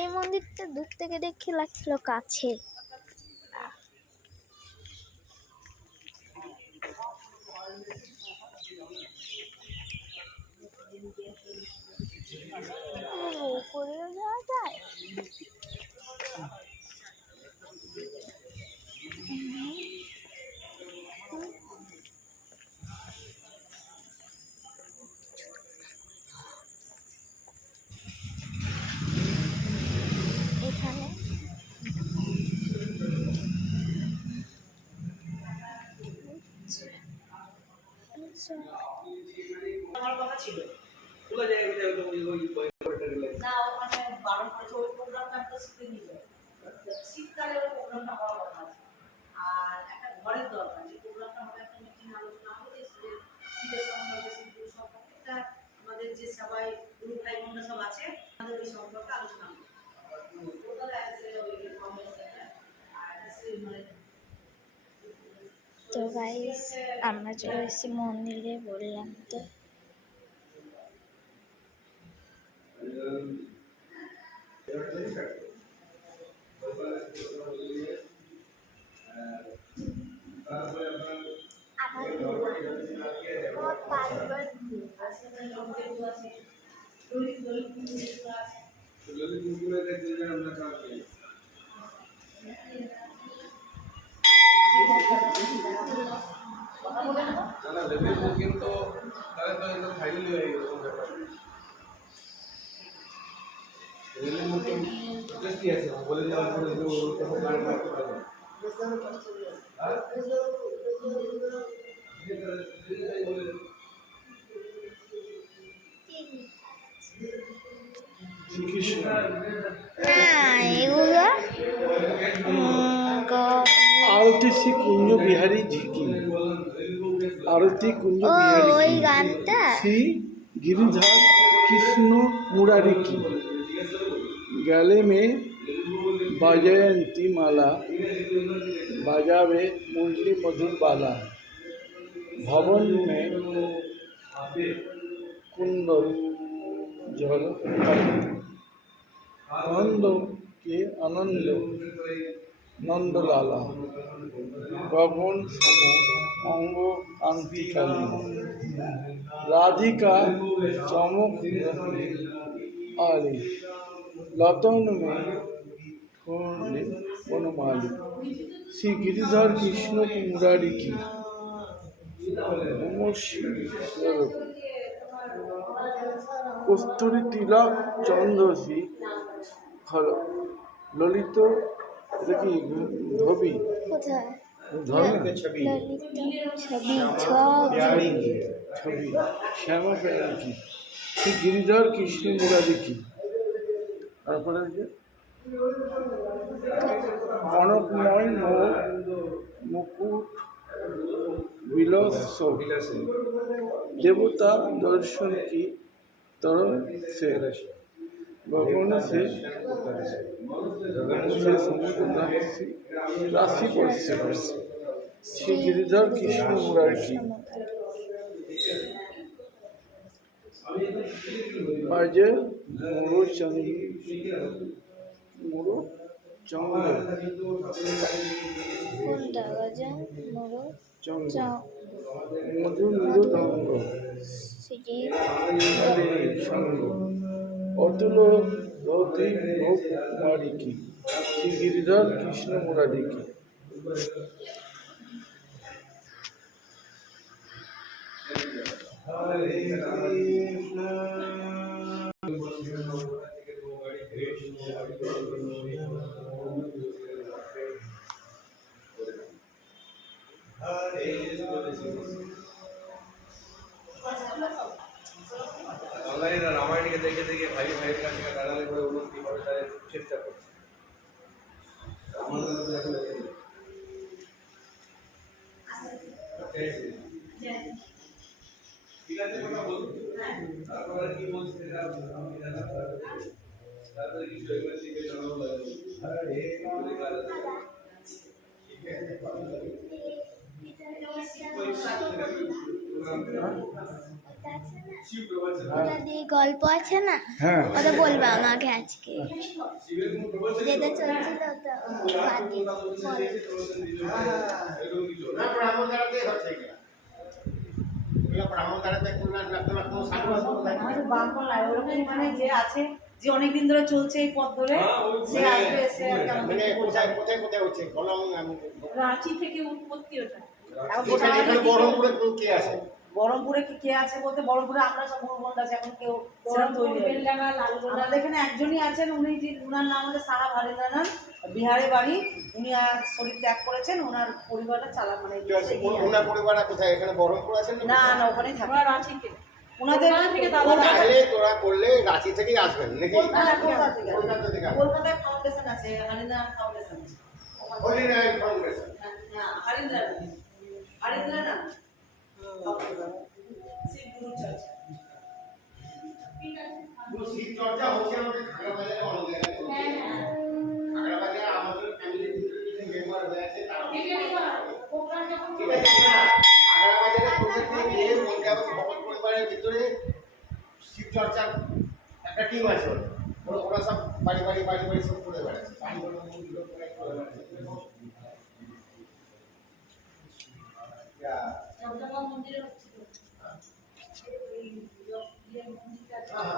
এই মন্দিরটা দূর থেকে দেখে লাগছিল কাছে। উপরেও যাওয়া যায়। এখানে আমার কথা ছিল খোলা জায়গাটা ওই না ওখানে বারণ করেছে ওই প্রোগ্রামটা তো শিখে নিবে শীতকালে ওই প্রোগ্রামটা হওয়ার কথা আছে আর একটা ঘরের দরকার যে প্রোগ্রামটা হবে একটা মিটিং আলোচনা হবে যে শীতের সম্পর্কে শীতের সম্পর্কে আমাদের যে সবাই গুরু ভাই বোনরা সব আছে আমাদের এই সম্পর্কে আলোচনা হবে তো গাইস আমরা চলে এসেছি মন্দিরে, বললাম তো। কিন্তু তাহলে তো একদম ফাইনালি হয়ে গেল ব্যাপার। রেলের মধ্যে টেস্টি আছে বলে যে আমরা যে তখন গাড়ি করতে পারবো শ্রীকৃষ্ণ এগুলো आरती श्री कुंज बिहारी जी की आरती कुंज बिहारी की श्री गिरिधर कृष्ण मुरारी की गले में बजयंती माला बजावे मुरली मधुर बाला भवन में कुंड जल आनंद के आनंद नंदलाला गगन सम अंग कांतिकाली राधिका चमक आली लतन में ठोले वनमाली श्री गिरिधर कृष्ण मुरारी की कस्तूरी तिलक चंद्रसी ललित দেখি ধবি কোথায় ধবি ছবি ছবি শ্যামা ব্যানার্জি শ্রী গিরিধর কৃষ্ণ মুরারি কি তারপরে যে কনকময় মুকুট বিলাস देवता दर्शन की तरह से गगन से राशि पर श्री गिरिधर कृष्ण मुरारी की बाजे मोरो चंद मधु निरंग अतुल धोती कुमारी की श्री गिरिधर कृष्ण मुरारी की हरे कृष्ण অনলাইনে রামায়ণকে দেখে দেখে ভাই ভাইয়ের কাছে দাঁড়ালে করে উন্নতি করে তাদের চেষ্টা করছে আমাদের তো এখন ঠিক আছে কথা বলুন তারপরে কি বলছে আমি জানা তারপরে কিছু একবার শিখে জানাবো লাগবে আরে ঠিক আছে That's শিব প্রবচন ওটা দিয়ে গল্প আছে না, হ্যাঁ ওটা বলবে আমাকে আজকে। শিবের কোন প্রবচন যেটা চলছিল ওটা বাদ দিয়ে পরে। এরকম কিছু না ব্রাহ্মণ দ্বারাতেই হচ্ছে এগুলা। এগুলা ব্রাহ্মণ দ্বারাতে কোনো না কোনো সাধু আসবে না। আমাদের ব্রাহ্মণ নয়, ওরকম মানে যে আছে, যে অনেকদিন ধরে চলছে এই পথ ধরে, সে আসবে, এসে আর কি আমাদের মানে কোথায় কোথায় কোথায় হচ্ছে বলো আমি রাঁচি থেকে উৎপত্তি ওটা। এখন এখানে এখানে বহরমপুরে কে আছে? বহরমপুরে কে আছে বলতে, বহরমপুরে আমরা সব গুরুবন্ধ আছে, এখন কেউ সেরকম তৈরি হয়নি। বেলডাঙ্গা, লালগোলা। আমাদের এখানে একজনই আছেন, উনি যে উনার নাম হচ্ছে সাহা ভারিন্দ্রনাথ, বিহারে বাড়ি। উনি আর শরীর ত্যাগ করেছেন, ওনার পরিবারটা চালা মানে ওনার পরিবার কোথায়? এখানে বহরমপুর আছে না না, ওখানেই থাকে ওরা রাঁচিতে। ওনাদের। কলকাতা থেকে দাদা তাহলে তোরা করলে রাঁচি থেকেই আসবেন নাকি? কলকাতা থেকে কলকাতা থেকে আসবেন। কলকাতায় ফাউন্ডেশন আছে, হরিনাম ফাউন্ডেশন আছে। Holy night foundation. না, হরিন্দ্র না শিব গুরু চর্চা। শিব চর্চা হচ্ছে আমাদের খাগড়াবাজারে অনেক জায়গায় হচ্ছে। খাগড়াবাজারে আমাদের ফ্যামিলির ভিতরে কিছু মেম্বার হয়ে আছে তারা ঠিক আছে না? খাগড়াবাজারে প্রত্যেকদিন গিয়ে মন্দিরাবাদ ভগত পরিবারের ভিতরে শিব চর্চার একটা টিম আছে। ওরা সব বাড়ি সব করে বেড়াচ্ছে। বাড়ি মন্দির করে বেড়াচ্ছে। জগন্নাথ মন্দিরে হচ্ছে। হ্যাঁ